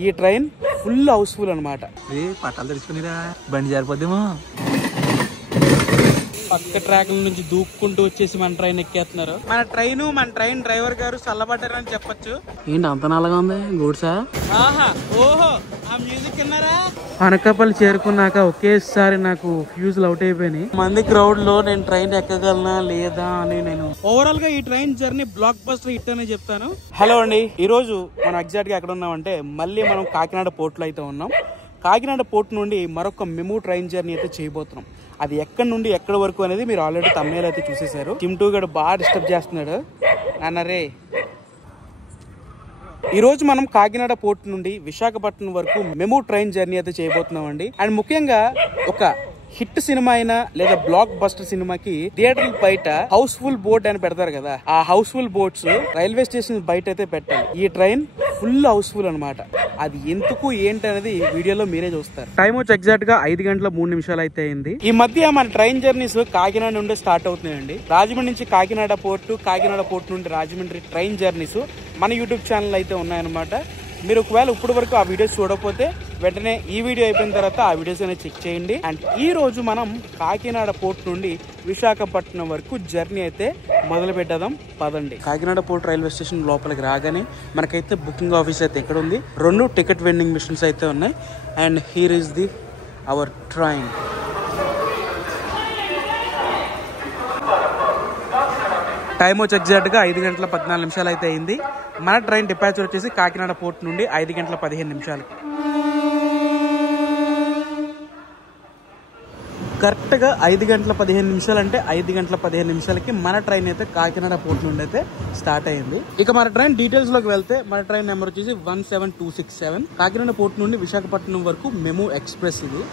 ఈ train full Housefull అనమాట. పట్టాలు తెచ్చుకునిరా బండి జారిపోద్దేమో. పక్క ట్రాక్ల నుంచి దూక్కుంటూ వచ్చేసి మన ట్రైన్ ఎక్కేస్తున్నారు. మన ట్రైన్ డ్రైవర్ గారు చల్లబడ్డారని చెప్పొచ్చు. ఏంటి అంత నల్లగా ఉంది గూడ్సా? ఆహా ఓహో ఆ మ్యూజిక్ విన్నారా? అనకాపల్లి చేరుకున్నాక ఒకేసారి నాకు ఫ్యూజులు అవుట్ అయిపోయినాయి. మంది క్రౌడ్ లో నేను ట్రైన్ ఎక్కగలనా లేదా అని నేను ఓవరాల్ గా ఈ train journey block buster hit అనే చెప్తాను. హలో అండి, ఈ రోజు మనం ఎగ్జాక్ట్ గా ఎక్కడ ఉన్నామంటే మళ్ళీ మనం కాకినాడ పోర్ట్ లో అయితే ఉన్నాం. కాకినాడ పోర్ట్ నుండి మరొక మెము ట్రైన్ జర్నీ అయితే చేయబోతున్నాం. అది ఎక్కడి నుండి ఎక్కడి వరకు అనేది మీరు ఆల్రెడీ తమ్నేల్ అయితే చూసేశారు. చింటూ గడు బాగా డిస్టర్బ్ చేస్తున్నాడు నాన్నరే. ఈ రోజు మనం కాకినాడ పోర్ట్ నుండి విశాఖపట్నం వరకు మెము ట్రైన్ జర్నీ అయితే చేయబోతున్నాం అండి. అండ్ ముఖ్యంగా ఒక హిట్ సినిమా అయినా లేదా బ్లాక్ బస్టర్ సినిమాకి థియేటర్ బయట హౌస్ఫుల్ బోర్డ్ అని పెడతారు కదా, ఆ హౌస్ఫుల్ బోర్డ్స్ రైల్వే స్టేషన్ బయట అయితే పెట్టాలి. ఈ ట్రైన్ ఫుల్ హౌస్ఫుల్ అనమాట. అది ఎందుకు ఏంటి అనేది వీడియోలో మీరే చూస్తారు. టైం వచ్చి ఎగ్జాక్ట్ గా 5:03 అయితే అయింది. ఈ మధ్య మన ట్రైన్ జర్నీస్ కాకినాడ నుండి స్టార్ట్ అవుతున్నాయండి. రాజమండ్రి నుంచి కాకినాడ పోర్ట్ నుండి రాజమండ్రి ట్రైన్ జర్నీస్ మన యూట్యూబ్ ఛానల్ అయితే ఉన్నాయన్నమాట. మీరు ఒకవేళ ఇప్పటి వరకు ఆ వీడియోస్ చూడకపోతే వెంటనే ఈ వీడియో అయిపోయిన తర్వాత ఆ వీడియోస్ అనేది చెక్ చేయండి. అండ్ ఈ రోజు మనం కాకినాడ పోర్ట్ నుండి విశాఖపట్నం వరకు జర్నీ అయితే మొదలు పెట్టేద్దాం పదండి. కాకినాడ పోర్ట్ రైల్వే స్టేషన్ లోపలికి రాగానే మనకైతే బుకింగ్ ఆఫీస్ అయితే ఎక్కడ ఉంది, 2 టికెట్ వెండింగ్ మిషన్స్ అయితే ఉన్నాయి. And here is the our train. Time వచ్చి ఎగ్జాక్ట్ గా 5:14 అయితే అయింది. మన ట్రైన్ డిపాచర్ వచ్చేసి కాకినాడ పోర్ట్ నుండి 5:15. కరెక్ట్ గా 5:15 అంటే 5:15 మన ట్రైన్ అయితే కాకినాడ పోర్ట్ నుండి అయితే స్టార్ట్ అయింది. ఇక మన ట్రైన్ డీటెయిల్స్ లోకి వెళ్తే మన ట్రైన్ నెంబర్ వచ్చేసి 17267. కాకినాడ పోర్ట్ నుండి విశాఖపట్నం వరకు మెము ఎక్స్ప్రెస్ ఇది.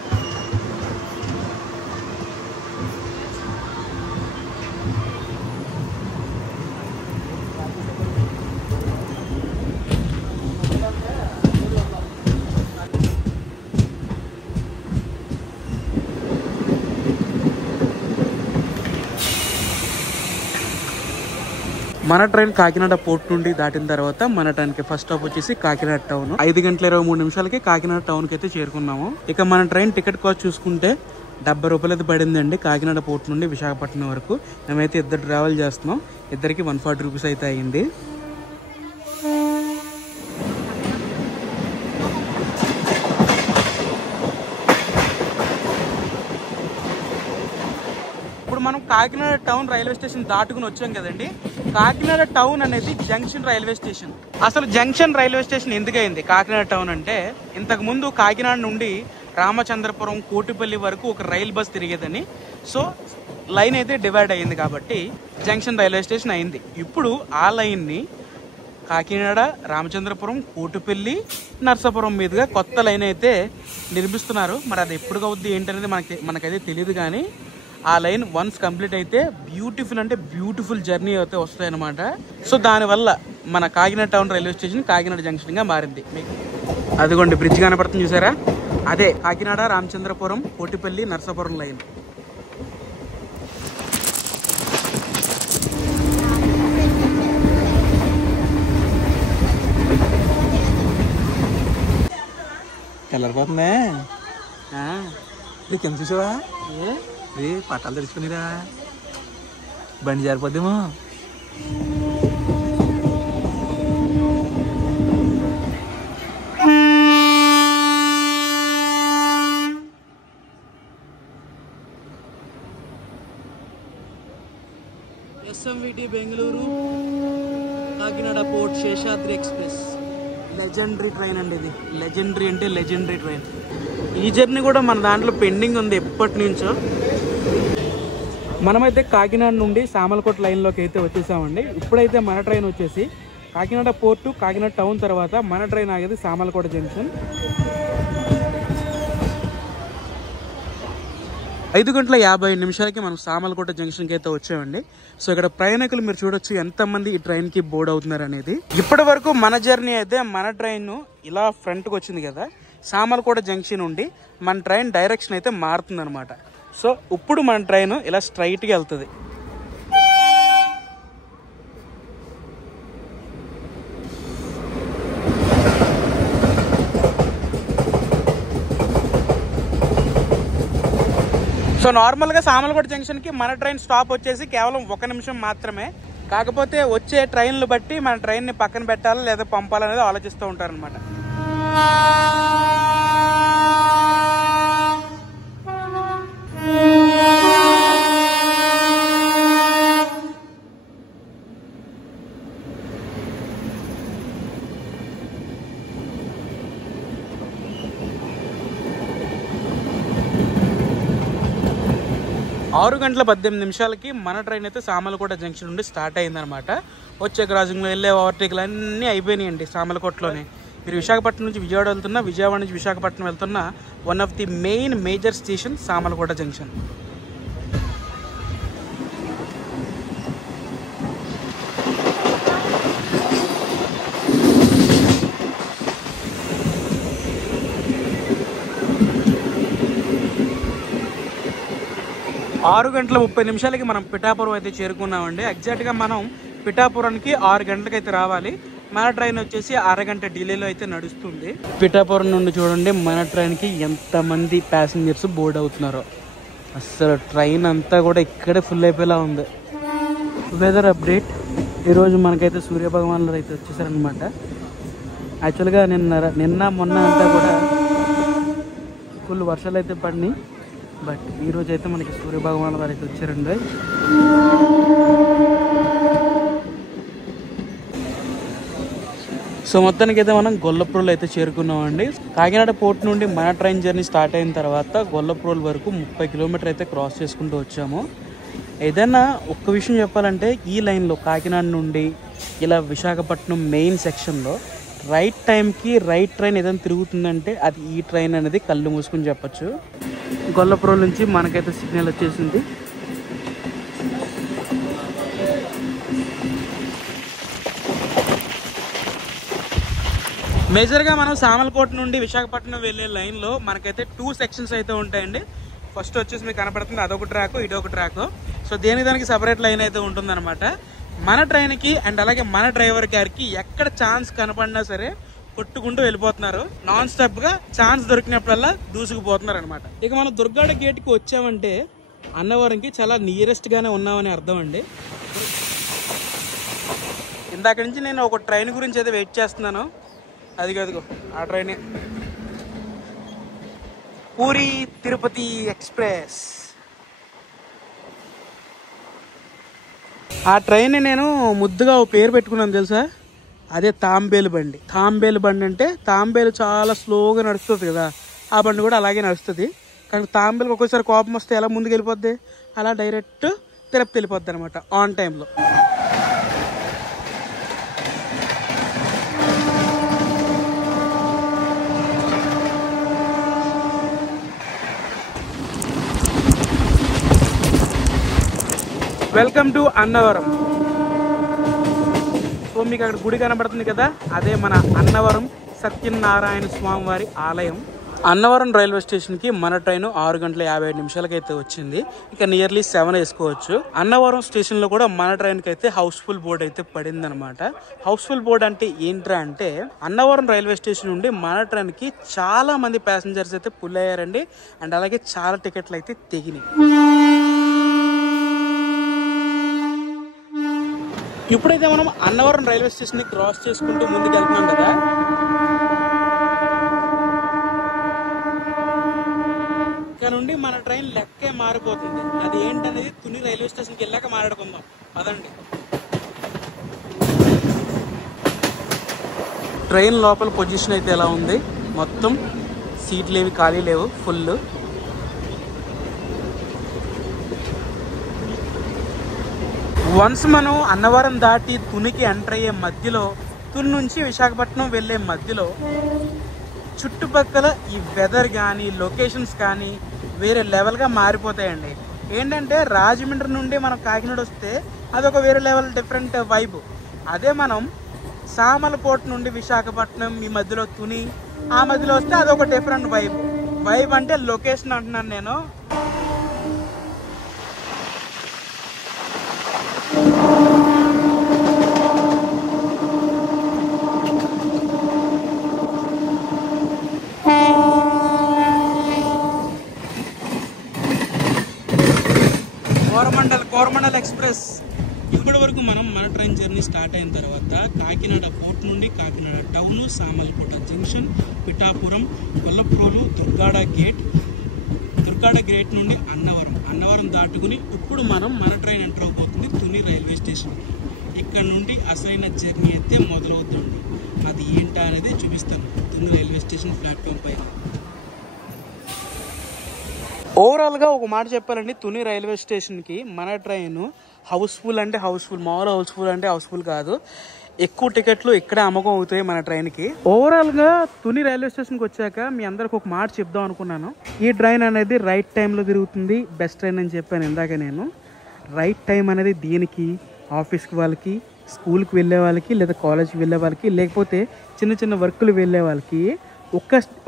మన ట్రైన్ కాకినాడ పోర్ట్ నుండి దాటిన తర్వాత మన ట్రైన్ కి ఫస్ట్ స్టాప్ వచ్చేసి కాకినాడ టౌన్. 5:23 కాకినాడ టౌన్ కి అయితే చేరుకున్నాము. ఇక మన ట్రైన్ టికెట్ కాస్ట్ చూసుకుంటే 70 రూపాయలు అయితే పడిందండి కాకినాడ పోర్ట్ నుండి విశాఖపట్నం వరకు. మేమైతే ఇద్దరు ట్రావెల్ చేస్తున్నాం, ఇద్దరికి 140 రూపీస్ అయితే అయింది. మనం కాకినాడ టౌన్ రైల్వే స్టేషన్ దాటుకుని వచ్చాం కదండి. కాకినాడ టౌన్ అనేది జంక్షన్ రైల్వే స్టేషన్. అసలు జంక్షన్ రైల్వే స్టేషన్ ఎందుకైంది కాకినాడ టౌన్ అంటే, ఇంతకు ముందు కాకినాడ నుండి రామచంద్రపురం కోటిపల్లి వరకు ఒక రైల్ బస్ తిరిగేదని. సో లైన్ అయితే డివైడ్ అయ్యింది కాబట్టి జంక్షన్ రైల్వే స్టేషన్ అయింది. ఇప్పుడు ఆ లైన్ ని కాకినాడ, రామచంద్రపురం, కోటిపల్లి, నర్సాపురం మీదుగా కొత్త లైన్ అయితే నిర్మిస్తున్నారు. మరి అది ఎప్పుడు అవుద్ది ఏంటనేది మనకైతే తెలియదు. కానీ ఆ లైన్ వన్స్ కంప్లీట్ అయితే బ్యూటిఫుల్ అంటే బ్యూటిఫుల్ జర్నీ అయితే వస్తాయి అనమాట. సో దానివల్ల మన Kakinada town railway station Kakinada junction గా మారింది. మీకు అదిగోండి బ్రిడ్జ్ కనపడుతుంది చూసారా, అదే కాకినాడ, రామచంద్రపురం, కోటిపల్లి, నర్సాపురం లైన్. తెల్లరిపోతుందే కింద చూసావా? పట్టాలు తెచ్చుకునిరా బండి జారిపోద్దేమో. SMVT Bengaluru Kakinada port Seshadri express legendary train అండి. ఇది లెజెండరీ అంటే లెజెండరీ ట్రైన్. ఈ జర్నీ కూడా మన దాంట్లో పెండింగ్ ఉంది ఎప్పటి నుంచో. మనమైతే కాకినాడ నుండి సామలకోట లైన్లోకి అయితే వచ్చేసామండి. ఇప్పుడైతే మన ట్రైన్ వచ్చేసి కాకినాడ పోర్టు, కాకినాడ టౌన్ తర్వాత మన ట్రైన్ ఆగేది సామలకోట జంక్షన్. 5:50 మనం సామలకోట జంక్షన్ కి అయితే వచ్చామండి. సో ఇక్కడ ప్రయాణికులు మీరు చూడొచ్చు ఎంతమంది ఈ ట్రైన్ కి బోర్డ్ అవుతున్నారు అనేది. ఇప్పటి వరకు మన జర్నీ అయితే మన ట్రైన్ ఇలా ఫ్రంట్ కి వచ్చింది కదా, సామలకోట జంక్షన్ నుండి మన ట్రైన్ డైరెక్షన్ అయితే మారుతుంది అనమాట. సో ఇప్పుడు మన ట్రైన్ ఇలా స్ట్రైట్ గా వెళ్తుంది. సో నార్మల్గా సామర్లకోట జంక్షన్కి మన ట్రైన్ స్టాప్ వచ్చేసి కేవలం 1 నిమిషం మాత్రమే. కాకపోతే వచ్చే ట్రైన్లు బట్టి మన ట్రైన్ని పక్కన పెట్టాలా లేదా పంపాలనేది ఆలోచిస్తూ ఉంటారనమాట. గంటల 18 నిమిషాలకి మన ట్రైన్ అయితే సామర్లకోట జంక్షన్ నుండి స్టార్ట్ అయిందనమాట. వచ్చే క్రాసింగ్లో వెళ్ళే ఓవర్టేక్లు అన్నీ అయిపోయినాయండి సామర్లకోటలోనే. మీరు విశాఖపట్నం నుంచి విజయవాడ వెళ్తున్నా, విజయవాడ నుంచి విశాఖపట్నం వెళ్తున్నా one of the main major station Samarlakota junction. గంటల 30 నిమిషాలకి మనం పిఠాపురం అయితే చేరుకున్నామండి. ఎగ్జాక్ట్గా మనం పిఠాపురానికి 6 గంటలకు అయితే రావాలి. మన ట్రైన్ వచ్చేసి అరగంట డిలేలో అయితే నడుస్తుంది. పిఠాపురం నుండి చూడండి మన ట్రైన్కి ఎంతమంది ప్యాసింజర్స్ బోర్డ్ అవుతున్నారో. అసలు ట్రైన్ అంతా కూడా ఇక్కడే ఫుల్ అయిపోయేలా ఉంది. వెదర్ అప్డేట్, ఈరోజు మనకైతే సూర్యభగవానులు అయితే వచ్చేసారనమాట. యాక్చువల్గా నిన్న మొన్న అంతా కూడా ఫుల్ వర్షాలు అయితే పడినాయి. బట్ ఈరోజు అయితే మనకి సూర్యభగవాన్ వారు అయితే వచ్చారండి. సో మొత్తానికి అయితే మనం గొల్లప్రోలు అయితే చేరుకున్నామండి. కాకినాడ పోర్ట్ నుండి మన ట్రైన్ జర్నీ స్టార్ట్ అయిన తర్వాత గొల్లప్రోలు వరకు 30 కిలోమీటర్ అయితే క్రాస్ చేసుకుంటూ వచ్చాము. ఏదైనా ఒక్క విషయం చెప్పాలంటే ఈ లైన్లో కాకినాడ నుండి ఇలా విశాఖపట్నం మెయిన్ సెక్షన్లో రైట్ టైంకి రైట్ ట్రైన్ ఏదైనా తిరుగుతుందంటే అది ఈ ట్రైన్ అనేది కళ్ళు మూసుకుని చెప్పచ్చు. గొల్లప్రోలు నుంచి మనకైతే సిగ్నల్ వచ్చేసింది. మేజర్గా మనం సామర్లకోట నుండి విశాఖపట్నం వెళ్ళే లైన్లో మనకైతే 2 సెక్షన్స్ అయితే ఉంటాయండి. ఫస్ట్ వచ్చేసి మీకు కనపడుతుంది అదొక ట్రాక్, ఇదొక ట్రాక్. సో దానికి సపరేట్ లైన్ అయితే ఉంటుందన్నమాట. మన ట్రైన్కి అండ్ అలాగే మన డ్రైవర్ గారికి ఎక్కడ ఛాన్స్ కనపడినా సరే కొట్టుకుంటూ వెళ్ళిపోతున్నారు. నాన్ స్టాప్ గా ఛాన్స్ దొరికినప్పుడల్లా దూసుకుపోతున్నారు అనమాట. ఇక మనం దుర్గాడ గేట్ కి వచ్చామంటే అన్నవరంకి చాలా నియరెస్ట్ గానే ఉన్నామని అర్థం అండి. ఇందాక నుంచి నేను ఒక ట్రైన్ గురించి అయితే వెయిట్ చేస్తున్నాను. అదిగో ఆ ట్రైన్, పూరి తిరుపతి ఎక్స్ప్రెస్. ఆ ట్రైన్ నేను ముద్దుగా ఓ పేరు పెట్టుకున్నాను తెలుసా, అదే తాంబేలు బండి. తాంబేలు బండి అంటే తాంబేలు చాలా స్లోగా నడుస్తుంది కదా, ఆ బండి కూడా అలాగే నడుస్తుంది. కానీ తాంబేలుకి ఒక్కోసారి కోపం వస్తే ఎలా ముందుకు వెళ్ళిపోద్ది, అలా డైరెక్ట్ తిరుపతి వెళ్ళిపోద్ది అనమాట ఆన్ టైంలో. Welcome to Annavaram. సో మీకు అక్కడ గుడి కనబడుతుంది కదా, అదే మన అన్నవరం సత్యనారాయణ స్వామి వారి ఆలయం. అన్నవరం రైల్వే స్టేషన్కి మన ట్రైన్ 6 గంటల 55 నిమిషాలకి అయితే వచ్చింది. ఇక నియర్లీ 7 వేసుకోవచ్చు. అన్నవరం స్టేషన్లో కూడా మన ట్రైన్కి అయితే హౌస్ఫుల్ బోర్డ్ అయితే పడింది అనమాట. హౌస్ఫుల్ బోర్డ్ అంటే ఏంట్రా అంటే, అన్నవరం రైల్వే స్టేషన్ నుండి మన ట్రైన్కి చాలా మంది ప్యాసింజర్స్ అయితే పుల్ అయ్యారండి. అండ్ అలాగే చాలా టికెట్లు అయితే తెగినాయి. ఇప్పుడైతే మనం అన్నవరం రైల్వే స్టేషన్ ని క్రాస్ చేసుకుంటూ ముందుకు వెళ్తున్నాం కదా, ఇక్కడ నుండి మన ట్రైన్ లెక్కే మారిపోతుంది. అది ఏంటనేది తుని రైల్వే స్టేషన్కి వెళ్ళాక మాట్లాడుకుందాం పదండి. ట్రైన్ లోపల పొజిషన్ అయితే ఎలా ఉంది, మొత్తం సీట్లు ఏవి ఖాళీ లేవు, ఫుల్. వన్స్ మనం అన్నవరం దాటి తునికి ఎంటర్ అయ్యే మధ్యలో, తుని నుంచి విశాఖపట్నం వెళ్ళే మధ్యలో చుట్టుపక్కల ఈ వెదర్ కానీ లొకేషన్స్ కానీ వేరే లెవెల్గా మారిపోతాయండి. ఏంటంటే రాజమండ్రి నుండి మనం కాకినాడ వస్తే అదొక వేరే లెవెల్ డిఫరెంట్ వైబ్. అదే మనం సామర్లకోట నుండి విశాఖపట్నం ఈ మధ్యలో తుని ఆ మధ్యలో వస్తే అదొక డిఫరెంట్ వైబ్. వైబ్ అంటే లొకేషన్ అంటున్నాను నేను. కోరమండల్ ఎక్స్ప్రెస్. ఇప్పటి వరకు మనం మన ట్రైన్ జర్నీ స్టార్ట్ అయిన తర్వాత కాకినాడ పోర్ట్ నుండి Kakinada town, Samarlakota junction, Pithapuram, Kollaprolu, Durgada gate నుండి అన్నవరం దాటుకుని ఇప్పుడు మనం మన ట్రైన్ ఎంటర్ అవబోతుంది తుని రైల్వే స్టేషన్. ఇక్కడ నుండి అసలైన జర్నీ అయితే మొదలవుతుంది. అది ఏంటా అనేది చూపిస్తాను తుని రైల్వే స్టేషన్ ప్లాట్ఫామ్ పైన. ఓవరాల్గా ఒక మాట చెప్పాలండి, తుని రైల్వే స్టేషన్కి మన ట్రైన్ హౌస్ఫుల్ అంటే హౌస్ఫుల్, మామూలు హౌస్ఫుల్ అంటే హౌస్ఫుల్ కాదు. ఎక్కువ టికెట్లు ఇక్కడే అమ్మకం అవుతాయి మన ట్రైన్కి. ఓవరాల్గా తుని రైల్వే స్టేషన్కి వచ్చాక మీ అందరికి ఒక మాట చెప్దాం అనుకున్నాను. ఈ ట్రైన్ అనేది రైట్ టైంలో తిరుగుతుంది, బెస్ట్ ట్రైన్ అని చెప్పాను ఇందాక నేను. రైట్ టైం అనేది దీనికి ఆఫీస్కి వాళ్ళకి, స్కూల్కి వెళ్ళే వాళ్ళకి, లేదా కాలేజ్కి వెళ్ళే వాళ్ళకి, లేకపోతే చిన్న చిన్న వర్కులు వెళ్ళే వాళ్ళకి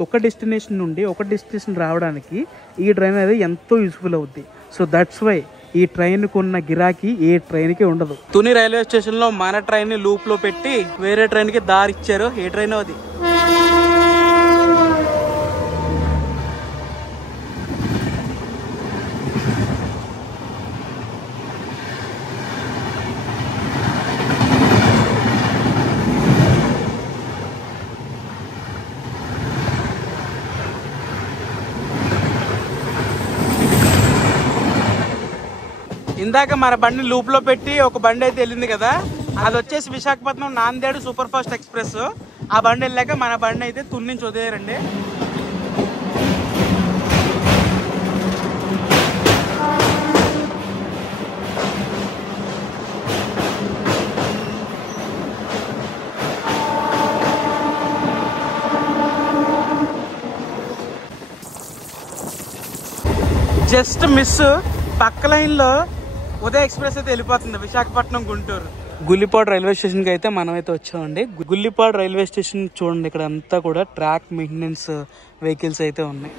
ఒక డెస్టినేషన్ నుండి ఒక డెస్టినేషన్ రావడానికి ఈ ట్రైన్ అనేది ఎంతో యూస్ఫుల్ అవుద్ది. సో దట్స్ వై ఈ ట్రైన్కి ఉన్న గిరాకీ ఏ ట్రైన్కి ఉండదు. తుని రైల్వే స్టేషన్లో మన ట్రైన్ని లూప్లో పెట్టి వేరే ట్రైన్కి దారి ఇచ్చారు. ఏ ట్రైన్ అది? ఇందాక మన బండిని లూప్లో పెట్టి ఒక బండి అయితే వెళ్ళింది కదా, అది వచ్చేసి Visakhapatnam Nanded super fast express. ఆ బండి వెళ్ళాక మన బండి అయితే తుని నుంచి వదిలేరండి. జస్ట్ మిస్, పక్క లైన్లో ఉదయ ఎక్స్ప్రెస్ అయితే వెళ్ళిపోతుంది విశాఖపట్నం గుంటూరు. గుల్లిపాడు రైల్వే స్టేషన్కి అయితే మనం అయితే వచ్చామండి. గుల్లిపాడు రైల్వే స్టేషన్ చూడండి, ఇక్కడ అంతా కూడా ట్రాక్ మెయింటెనెన్స్ వెహికల్స్ అయితే ఉన్నాయి.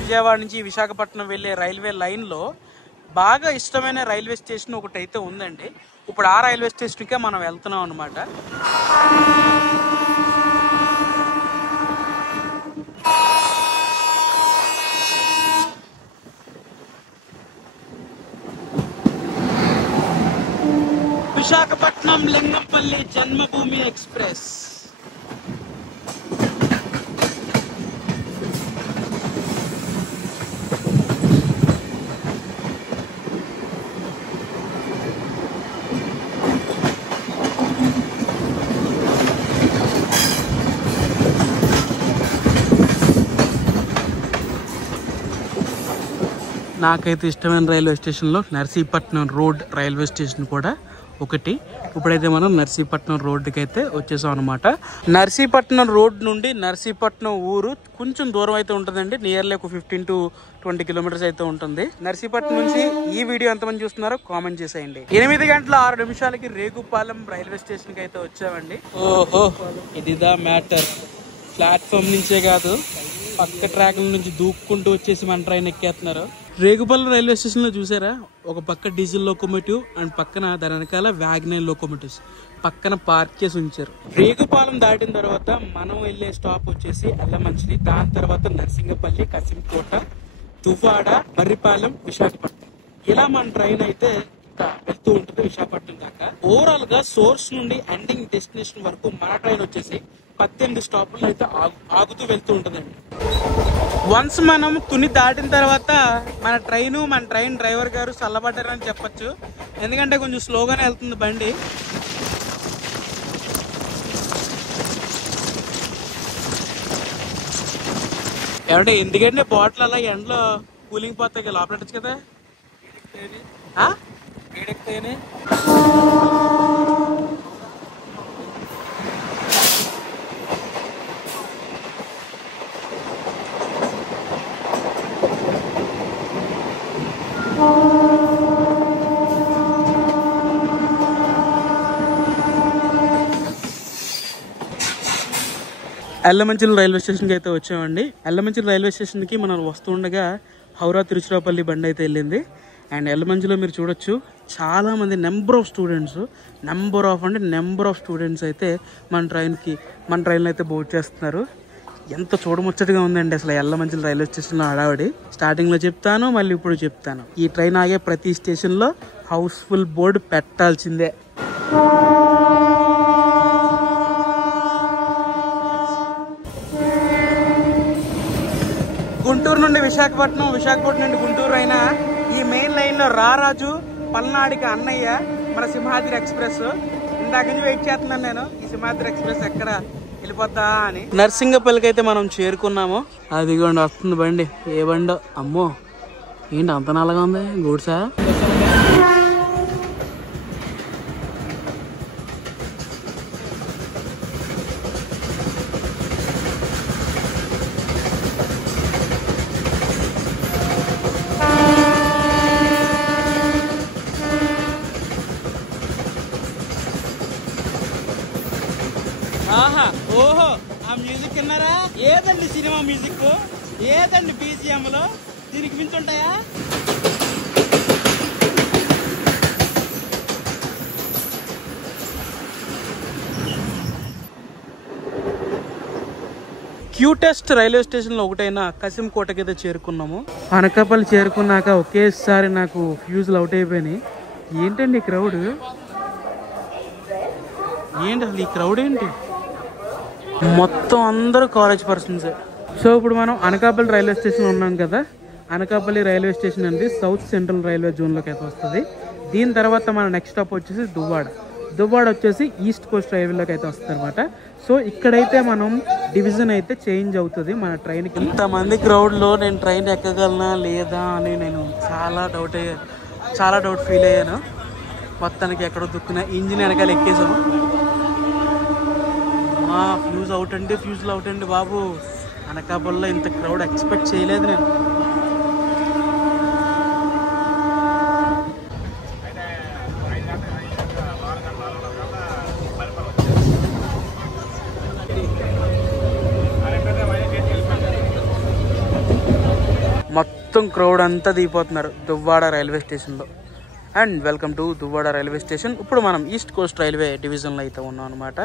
విజయవాడ నుంచి విశాఖపట్నం వెళ్ళే రైల్వే లైన్లో బాగా ఇష్టమైన రైల్వే స్టేషన్ ఒకటి అయితే ఉందండి. ఇప్పుడు ఆ రైల్వే స్టేషన్కే మనం వెళ్తున్నాం అనమాట. విశాఖపట్నం లింగంపల్లి జన్మభూమి ఎక్స్ప్రెస్. నాకైతే ఇష్టమైన రైల్వే స్టేషన్లో నర్సీపట్నం రోడ్ రైల్వే స్టేషన్ కూడా ఒకటి. ఇప్పుడైతే మనం నర్సీపట్నం రోడ్డుకి అయితే వచ్చేసాం అనమాట. నర్సీపట్నం రోడ్ నుండి నర్సీపట్నం ఊరు కొంచెం దూరం అయితే ఉంటుందండి. నియర్లీ ఒక 15 to 20 కిలోమీటర్స్ అయితే ఉంటుంది. నర్సీపట్నం నుంచి ఈ వీడియో ఎంతమంది చూస్తున్నారో కామెంట్ చేసేయండి. 8:06 రేగుపాలెం రైల్వే స్టేషన్ కి అయితే వచ్చామండి. ఓహో, ఇదిదా మ్యాటర్. ప్లాట్ఫామ్ నుంచే కాదు, పక్క ట్రాక్ల నుంచి దూక్కుంటూ వచ్చేసి మన ట్రైన్ ఎక్కేస్తున్నారు. రేగుపాలెం రైల్వే స్టేషన్ లో చూసారా, ఒక పక్క డీజిల్ లోకోమోటివ్ అండ్ పక్కన దాని వెనకాల వ్యాగనైన్ లోకోమోటివ్స్ పక్కన పార్క్ చేసి ఉంచారు. రేగుపాలెం దాటిన తర్వాత మనం వెళ్లే స్టాప్ వచ్చేసి అల్లమంచిలి, దాని తర్వాత నర్సింగపల్లి, కసింకోట, దువ్వాడ, మర్రిపాలెం, విశాఖపట్నం. ఇలా మన ట్రైన్ అయితే వెళ్తూ ఉంటుంది విశాఖపట్నం దాకా. ఓవరాల్ గా సోర్స్ నుండి ఎండింగ్ డెస్టినేషన్ వరకు మన ట్రైన్ వచ్చేసి 18 స్టాపులు అయితే ఆగుతూ వెళ్తూ ఉంటుందండి. వన్స్ మనం తుని దాటిన తర్వాత మన ట్రైన్ డ్రైవర్ గారు చల్లబడ్డారని చెప్పొచ్చు. ఎందుకంటే కొంచెం స్లోగానే వెళ్తుంది బండి. ఏమంటే ఎందుకంటే బాటిల్ అలా ఎండలో కూలింగ్ పోతాయి, లోపలెట్టచ్చు కదా. వేడెక్కితేనే ఎల్లమంచిలి రైల్వే స్టేషన్కి అయితే వచ్చామండి. ఎల్లమంచిలి రైల్వే స్టేషన్కి మనం వస్తూ ఉండగా హౌరా తిరుచిరాపల్లి బండి అయితే వెళ్ళింది. అండ్ ఎల్లమంచిలో మీరు చూడొచ్చు చాలా మంది నెంబర్ ఆఫ్ స్టూడెంట్స్ అయితే మన ట్రైన్లో అయితే బోర్డ్ చేస్తున్నారు. ఎంత చూడముచ్చటగా ఉందండి అసలు ఎల్లమంచిల రైల్వే స్టేషన్ లో హడావిడి. స్టార్టింగ్ లో చెప్తాను, మళ్ళీ ఇప్పుడు చెప్తాను. ఈ ట్రైన్ ఆగే ప్రతి స్టేషన్ లో హౌస్ఫుల్ బోర్డు పెట్టాల్సిందే. గుంటూరు నుండి విశాఖపట్నం, విశాఖపట్నం నుండి గుంటూరు అయినా ఈ మెయిన్ లైన్ లో రారాజు, పల్నాడికి అన్నయ్య, మన సింహాద్రి ఎక్స్ప్రెస్. ఇందాక నుంచి వెయిట్ చేస్తున్నాను నేను, ఈ సింహాద్రి ఎక్స్ప్రెస్ ఎక్కడ వెళ్ళిపోతా అని. నర్సింగపల్లికి అయితే మనం చేరుకున్నాము. అదిగోండి వస్తుంది బండి. ఏ బండో, అమ్మో ఏంటి అంత నల్లగా ఉంది, గూడ్సా? ఆహా, ఓహో, ఆ మ్యూజిక్ విన్నారా? ఏదండి సినిమా మ్యూజిక్, ఏదండి బీజిఎం లో, దీనికి మించుంటాయా? క్యూటెస్ట్ రైల్వే స్టేషన్ లో ఒకటైన కసింకోటకి అయితే చేరుకున్నాము. అనకాపల్లి చేరుకున్నాక ఒకేసారి నాకు ఫ్యూజులు అవుట్ అయిపోయినాయి. ఏంటండి ఈ క్రౌడ్, ఏంటి అసలు ఈ క్రౌడ్ ఏంటి? మొత్తం అందరూ కాలేజ్ పర్సన్సే. సో ఇప్పుడు మనం అనకాపల్లి రైల్వే స్టేషన్ ఉన్నాం కదా. అనకాపల్లి రైల్వే స్టేషన్ అనేది సౌత్ సెంట్రల్ రైల్వే జోన్లోకి అయితే వస్తుంది. దీని తర్వాత మన నెక్స్ట్ స్టాప్ వచ్చేసి దువ్వాడ. దువ్వాడ వచ్చేసి ఈస్ట్ కోస్ట్ రైల్వేలోకి అయితే వస్తుంది అనమాట. సో ఇక్కడైతే మనం డివిజన్ అయితే చేంజ్ అవుతుంది మన ట్రైన్కి. ఇంతమంది క్రౌడ్లో నేను ట్రైన్ ఎక్కగలనా లేదా అని నేను చాలా డౌట్ ఫీల్ అయ్యాను. మొత్తానికి ఎక్కడో దుక్కున ఇంజిన్ వెనకాల ఎక్కేసాము. ఫ్యూజ్ అవుట్ అండి బాబు. అనకాపల్లిలో ఇంత క్రౌడ్ ఎక్స్పెక్ట్ చేయలేదు నేను. మొత్తం క్రౌడ్ అంతా దిగిపోతున్నారు దువ్వాడ రైల్వే స్టేషన్లో. And welcome to Duvvada railway station. ఇప్పుడు మనం ఈస్ట్ కోస్ట్ రైల్వే డివిజన్లో అయితే ఉన్నాం అనమాట.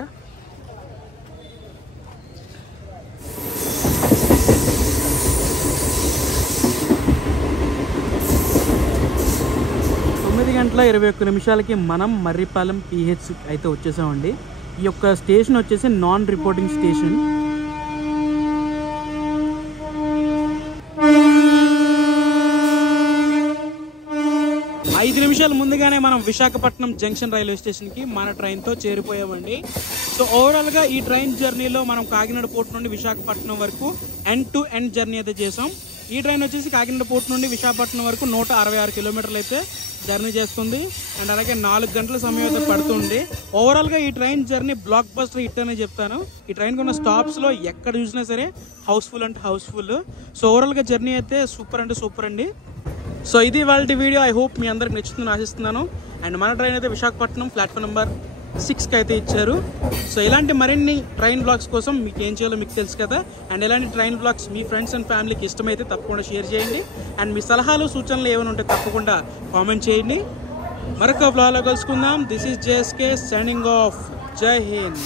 గంటల 21 నిమిషాలకి మనం మర్రిపాలెం PH అయితే వచ్చేసామండి. ఈ యొక్క స్టేషన్ వచ్చేసి నాన్ రిపోర్టింగ్ స్టేషన్. ఐదు నిమిషాల ముందుగానే మనం విశాఖపట్నం జంక్షన్ రైల్వే స్టేషన్కి మన ట్రైన్తో చేరిపోయామండి. సో ఓవరాల్గా ఈ ట్రైన్ జర్నీలో మనం కాకినాడ పోర్ట్ నుండి విశాఖపట్నం వరకు ఎండ్ టు ఎండ్ జర్నీ అయితే చేసాం. ఈ ట్రైన్ వచ్చేసి కాకినాడ పోర్ట్ నుండి విశాఖపట్నం వరకు 166 కిలోమీటర్లు అయితే జర్నీ చేస్తుంది. అండ్ అలాగే 4 గంటల సమయం అయితే పడుతుంది. ఓవరాల్గా ఈ train journey block buster hit అనే చెప్తాను. ఈ ట్రైన్ కొన్న స్టాప్స్లో ఎక్కడ చూసినా సరే హౌస్ఫుల్ అంటే హౌస్ఫుల్. సో ఓవరాల్గా జర్నీ అయితే సూపర్ అంటే సూపర్ అండి. సో ఇది వాళ్ళ వీడియో. ఐ హోప్ మీ అందరికి నచ్చుతుందని ఆశిస్తున్నాను. అండ్ మన ట్రైన్ అయితే విశాఖపట్నం ప్లాట్ఫామ్ నెంబర్ 6కి అయితే ఇచ్చారు. సో ఇలాంటి మరిన్ని ట్రైన్ బ్లాగ్స్ కోసం మీకు ఏం చేయాలో మీకు తెలుసు కదా. అండ్ ఇలాంటి ట్రైన్ బ్లాగ్స్ మీ ఫ్రెండ్స్ అండ్ ఫ్యామిలీకి ఇష్టమైతే తప్పకుండా షేర్ చేయండి. అండ్ మీ సలహాలు సూచనలు ఏమైనా ఉంటే తప్పకుండా కామెంట్ చేయండి. మరొక బ్లాగ్లో కలుసుకుందాం. This is JSK signing off. జై హింద్.